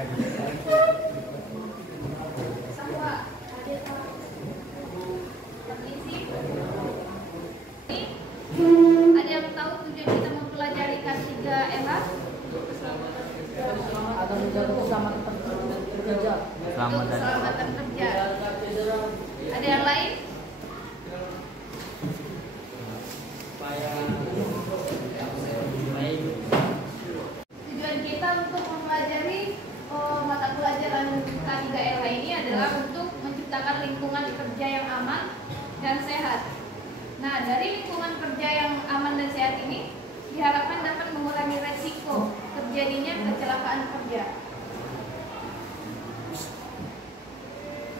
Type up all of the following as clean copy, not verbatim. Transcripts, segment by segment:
Ada yang tahu tujuan kita mempelajari K3LH? Agar menjaga keselamatan kerja. Keselamatan kerja. Ada yang lain? Tujuan kita untuk mempelajari mata pelajaran K3LH ini adalah untuk menciptakan lingkungan kerja yang aman dan sehat. Nah, dari lingkungan kerja yang aman dan sehat ini diharapkan dapat mengurangi resiko terjadinya kecelakaan kerja.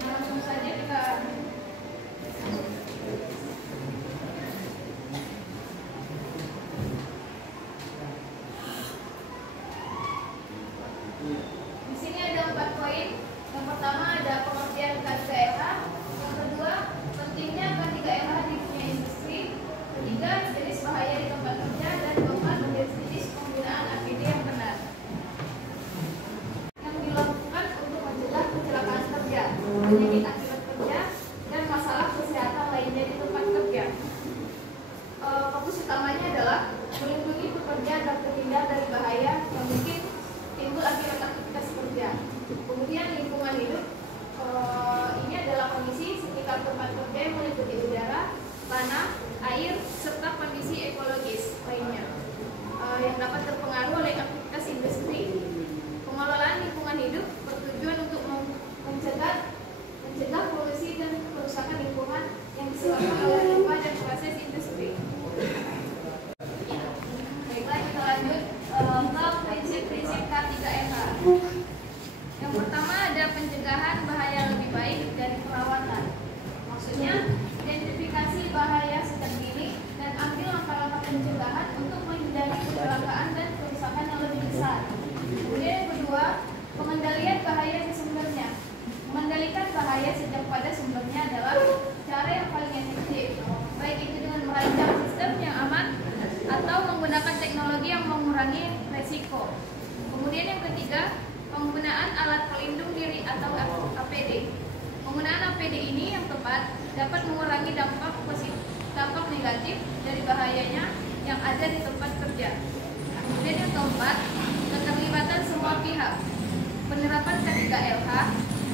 Nah, langsung saja kita di sini ada 4 poin. Yang pertama ada pengertian K3LH. Yang kedua, pentingnya K3LH di dunia industri. Ketiga, jenis bahaya di tempat kerja. Dan keempat, jenis penggunaan APD yang benar yang dilakukan untuk mencegah kecelakaan kerja, penyakit akibat kerja, dan masalah kesehatan lainnya di tempat kerja. Fokus utamanya adalah melindungi pekerja agar terhindar dari bahaya yang mungkin timbul akibat aktivitas kerja. Kemudian lingkungan hidup, ini adalah kondisi sekitar tempat kerja yang meliputi udara, tanah, air, serta kondisi ekologis lainnya yang dapat terpengaruh oleh aktivitas industri. Pengelolaan lingkungan hidup bertujuan untuk mencegah polusi dan kerusakan lingkungan yang disebabkan oleh limbah dan proses industri. Baiklah, kita lanjut ke prinsip-prinsip K3LH. Yang pertama ada pencegahan bahaya lebih baik dari perawatan. Maksudnya, identifikasi bahaya sejak dini dan ambil langkah-langkah pencegahan untuk menghindari kecelakaan dan kerusakan yang lebih besar. Kemudian yang kedua, pengendalian bahaya sesungguhnya. Mengendalikan bahaya sejak pada sumbernya adalah cara yang paling efektif, baik itu dengan merancang sistem yang aman atau menggunakan teknologi yang mengurangi resiko. Kemudian yang ketiga, penggunaan alat pelindung diri atau APD. Penggunaan APD ini yang tepat dapat mengurangi dampak negatif dari bahayanya yang ada di tempat kerja. Kemudian yang keempat, keterlibatan semua pihak. Penerapan K3LH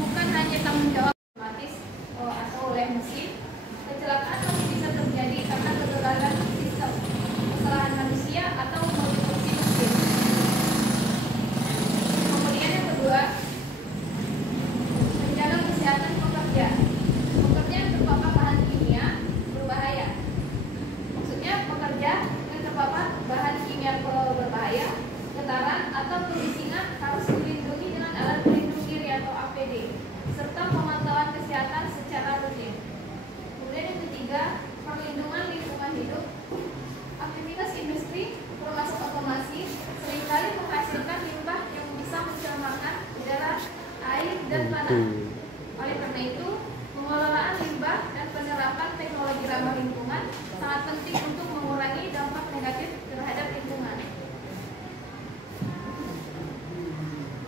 bukan hanya tanggung jawab otomatis atau oleh mesin. Kecelakaan masih bisa terjadi karena kegagalan sistem, kesalahan manusia atau modifikasi mesin. Kemudian yang kedua, menjaga kesehatan pekerja. Pekerja yang terpapar bahan kimia berbahaya. Maksudnya pekerja yang terpapar bahan kimia berbahaya, getaran atau kebisingan harus dilindungi dengan alat pelindung diri atau APD, serta pemantauan kesehatan secara rutin. Kemudian yang ketiga, perlindungan lingkungan hidup. Aktivitas industri termasuk otomasi seringkali menghasilkan limbah yang bisa mencemarkan udara, air, dan tanah. Oleh karena itu, pengelolaan limbah dan penerapan teknologi ramah lingkungan sangat penting untuk mengurangi dampak negatif terhadap lingkungan.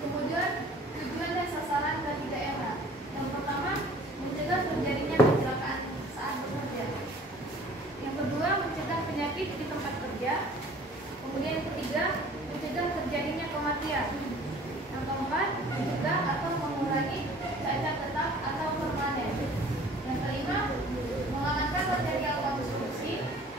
Kemudian, tujuan dan sasaran K3LH. Yang pertama, mencegah terjadinya kecelakaan saat bekerja. Yang kedua, mencegah penyakit di tempat kerja. Kemudian yang ketiga, mencegah terjadinya kematian. Yang keempat, mencegah atau mengurangi cacat tetap atau permanen. Yang kelima, mengamankan material konstruksi,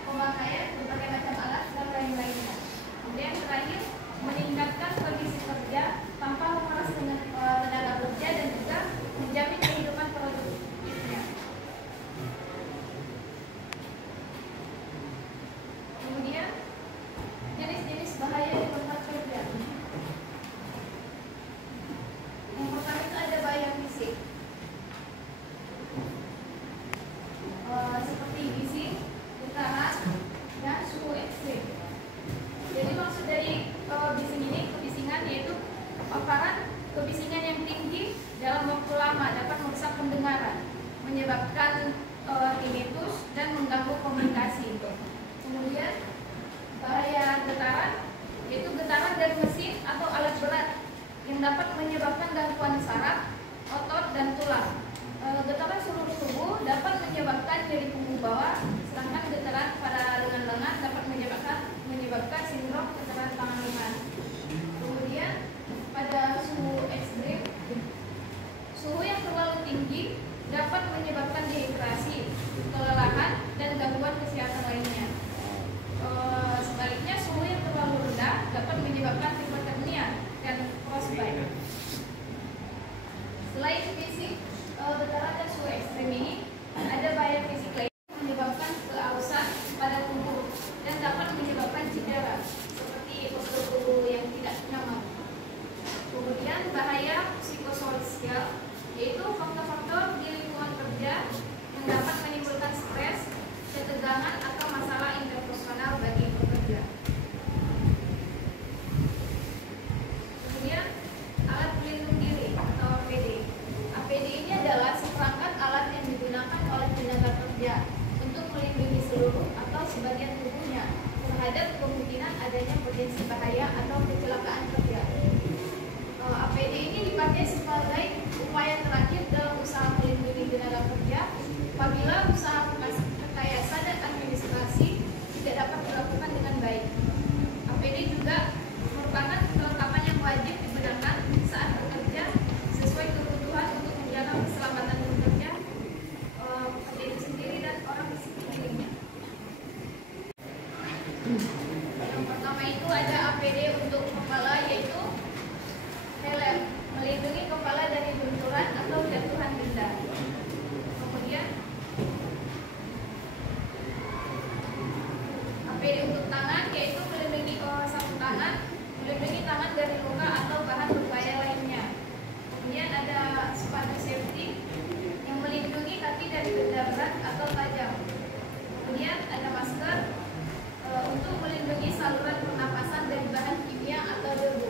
pemakaian berbagai macam alat dan lain-lainnya. Kemudian yang terakhir, meningkatkan kondisi kerja tanpa memeras tenaga kerja dan juga menjamin kehidupan produktifnya. Kemudian jenis-jenis bahaya di tempat kerja. Yang pertama itu ada bahaya fisik, seperti bising, getaran, dan suhu ekstrim. Jadi maksud dari bising ini, kebisingan, yaitu paparan kebisingan yang tinggi dalam waktu lama dapat merusak pendengaran, menyebabkan tinnitus dan mengganggu komunikasi. Kemudian bahaya getaran, yaitu getaran dari mesin atau alat berat yang dapat menyebabkan gangguan saraf, otot, dan tulang. Getaran seluruh tubuh dapat menyebabkan nyeri punggung bawah, sedangkan getaran pada lengan-lengan dapat menyebabkan sindrom getaran tangan lengan. Kemudian pada suhu ekstrim, suhu yang terlalu tinggi dapat menyebabkan dehidrasi, kelelahan, dan gangguan kesehatan lainnya. Sebaliknya, suhu yang terlalu rendah dapat menyebabkan hipotermia dan frostbite. Selain fisik, getaran dan suhu ekstrim ini ada bahaya fisik lain menyebabkan keausan pada tubuh dan dapat menyebabkan cedera seperti postur tubuh yang tidak nyaman. Kemudian bahaya psikososial, yaitu faktor-faktor di lingkungan kerja yang dapat menimbulkan stres, ketegangan, atau masalah interpersonal bagi pekerja. Kemudian alat pelindung diri atau APD. APD ini adalah seperangkat alat yang digunakan oleh tenaga kerja untuk melindungi seluruh atau sebagian tubuhnya terhadap kemungkinan adanya potensi bahaya atau kecelakaan kerja. APD ini dipakai sebagai upaya terakhir dalam usaha melindungi tenaga kerja apabila usaha rekayasa dan administrasi tidak dapat dilakukan dengan baik. APD juga merupakan kelengkapan yang wajib digunakan saat bekerja sesuai kebutuhan untuk menjaga keselamatan bekerja diri sendiri dan orang di sekelilingnya. Yang pertama itu ada APD untuk kepala, yaitu helm, melindungi kepala dari benturan atau jatuhan benda. Kemudian APD untuk tangan, yaitu melindungi sarung tangan, melindungi tangan dari luka atau bahan berbahaya lainnya. Kemudian ada sepatu safety yang melindungi kaki dari benda berat atau tajam. Kemudian ada masker untuk melindungi saluran pernapasan dari bahan kimia atau debu.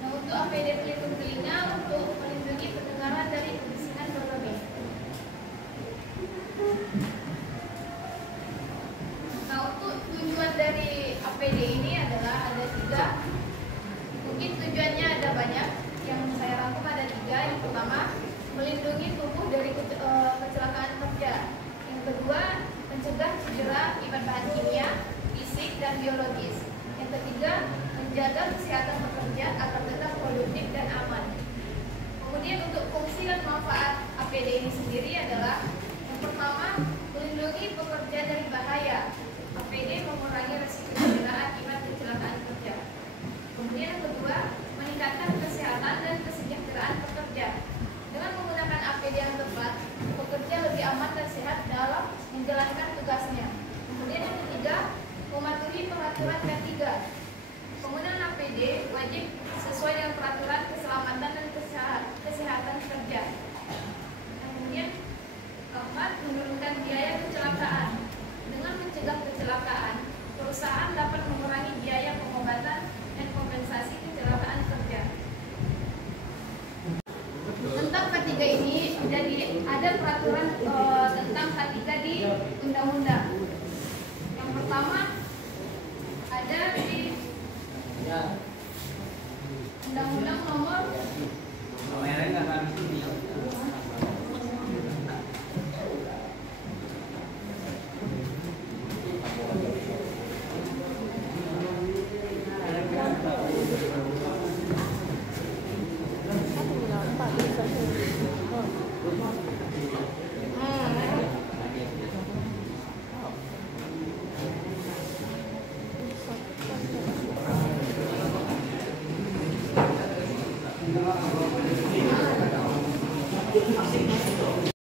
Nah, untuk APD pelindung telinga untuk melindungi pendengaran dari kebisingan berlebih. Nah, untuk tujuan dari APD ini adalah ada 3. Mungkin tujuannya ada banyak, yang saya rangkum ada 3. Yang pertama, melindungi tubuh dari kecelakaan kerja. Yang kedua, mencegah cedera akibat bahan kimia, fisik, dan biologis. Yang ketiga, menjaga kesehatan pekerja agar tetap produktif dan aman. Kemudian untuk fungsi dan manfaat APD ini sendiri adalah yang pertama, melindungi pekerja dari bahaya. APD mengurangi risiko cedera akibat kecelakaan kerja. Kemudian yang kedua, meningkatkan kesehatan dan kesejahteraan pekerja. Dengan menggunakan APD yang tepat, pekerja lebih aman dan sehat dalam menjalankan tugasnya. Kemudian yang ketiga, mematuhi peraturan K3. Penggunaan APD wajib sesuai dengan peraturan keselamatan dan kesehatan kerja. Kemudian keempat, menurunkan biaya kecelakaan. Dengan mencegah kecelakaan, perusahaan dapat mengurangi biaya pengobatan dan kompensasi kecelakaan kerja. Tentang K3 ini jadi ada peraturan tentang K3 di undang-undang. Yang pertama ada di Undang-Undang Nomor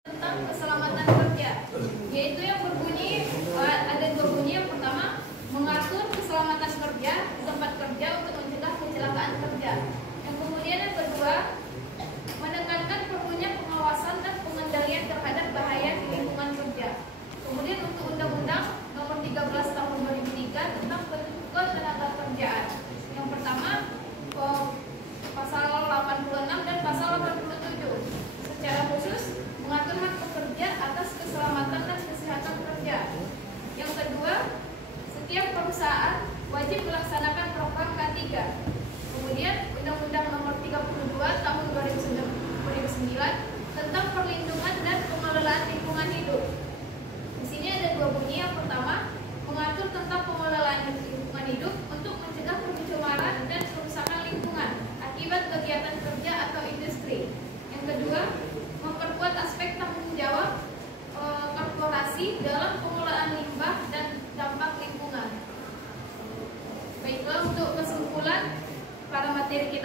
tentang keselamatan kerja, yaitu yang berbunyi ada 2 bunyi. Yang pertama, mengatur keselamatan kerja di tempat kerja untuk mencegah kecelakaan kerja. Yang kemudian yang kedua, menekankan perlunya pengawasan dan pengendalian terhadap bahaya di lingkungan kerja. Kemudian untuk Undang-Undang Nomor 13 Tahun 2003 tentang Ketenagakerjaan. Yang pertama, pasal 86 dan pasal 87 secara khusus mengatur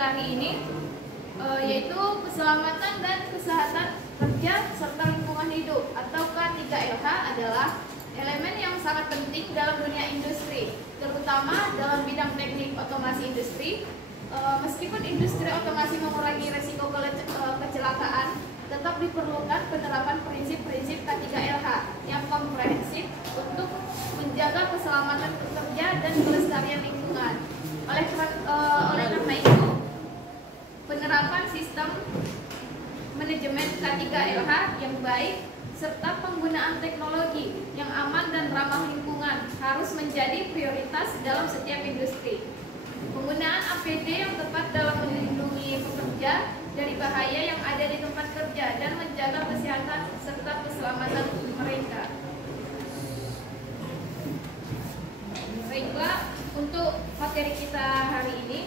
kita hari ini, yaitu keselamatan dan kesehatan kerja serta lingkungan hidup atau K3LH adalah elemen yang sangat penting dalam dunia industri, terutama dalam bidang teknik otomasi industri. Meskipun industri otomasi mengurangi resiko kecelakaan, tetap diperlukan penerapan prinsip-prinsip K3LH yang komprehensif untuk menjaga keselamatan pekerja dan kelestarian lingkungan. Oleh karena itu, penerapan sistem manajemen K3LH yang baik serta penggunaan teknologi yang aman dan ramah lingkungan harus menjadi prioritas dalam setiap industri. Penggunaan APD yang tepat dalam melindungi pekerja dari bahaya yang ada di tempat kerja dan menjaga kesehatan serta keselamatan mereka. Baiklah, untuk materi kita hari ini.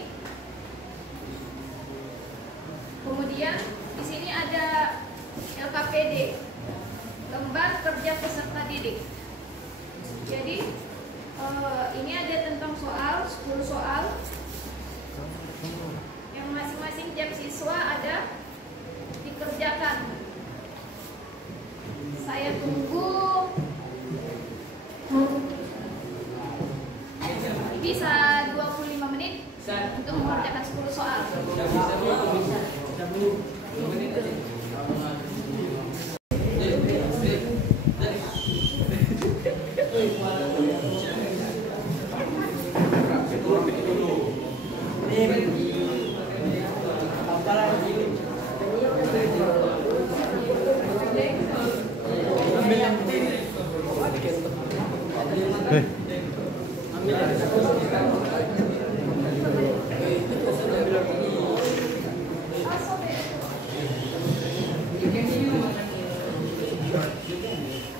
Kemudian di sini ada LKPD, lembar kerja peserta didik. Jadi ini ada tentang 10 soal yang masing-masing tiap siswa ada dikerjakan. Saya tunggu bisa 25 menit untuk mengerjakan 10 soal.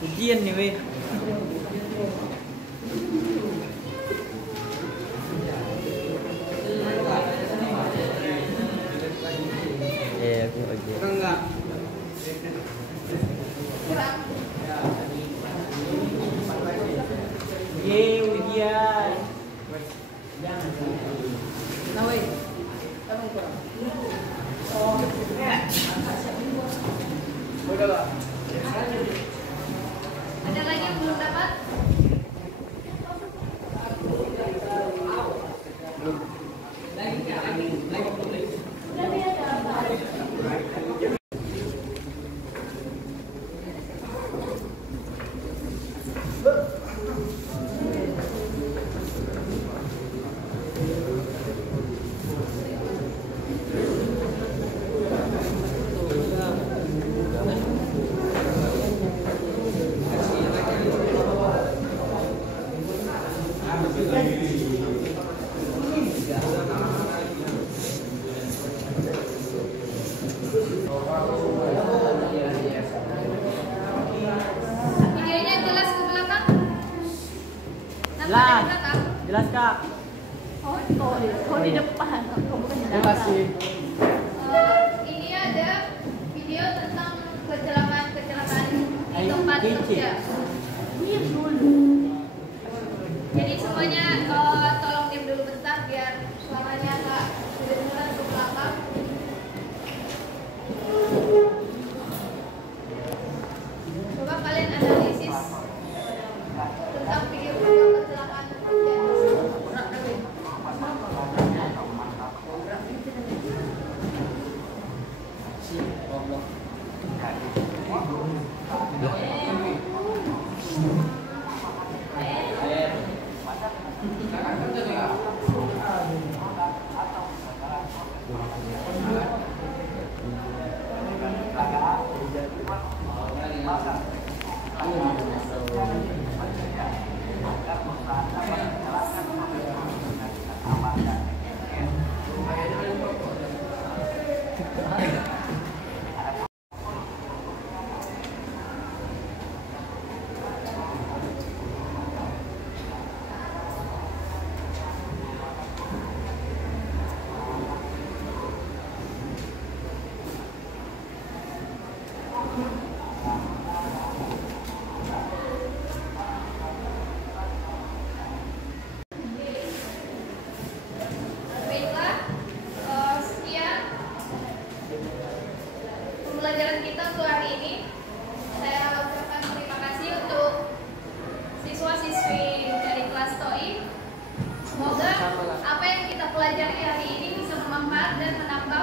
Ujian nih weh. Aku ujian. Enggak. Kurang. Ujian. Nah, weh. Kamu kurang. Udah lah. Ada lagi yang belum dapat? Videonya jelas ke belakang? Nampak Jelas. di belakang? Jelas Kak. Oh di depan. Kamu bukan di Terima belakang. kasih. Ini ada video tentang kecelakaan di tempat kerja. Diam dulu. Jadi semuanya tolong diam dulu bentar biar suaranya nggak kedengeran ke belakang. Coba kalian analisis tentang video-video kecelakaan kerja. pembelajaran kita untuk hari ini. Saya ucapkan terima kasih untuk siswa-siswi dari kelas TOI. Semoga apa yang kita pelajari hari ini bisa bermanfaat dan menambah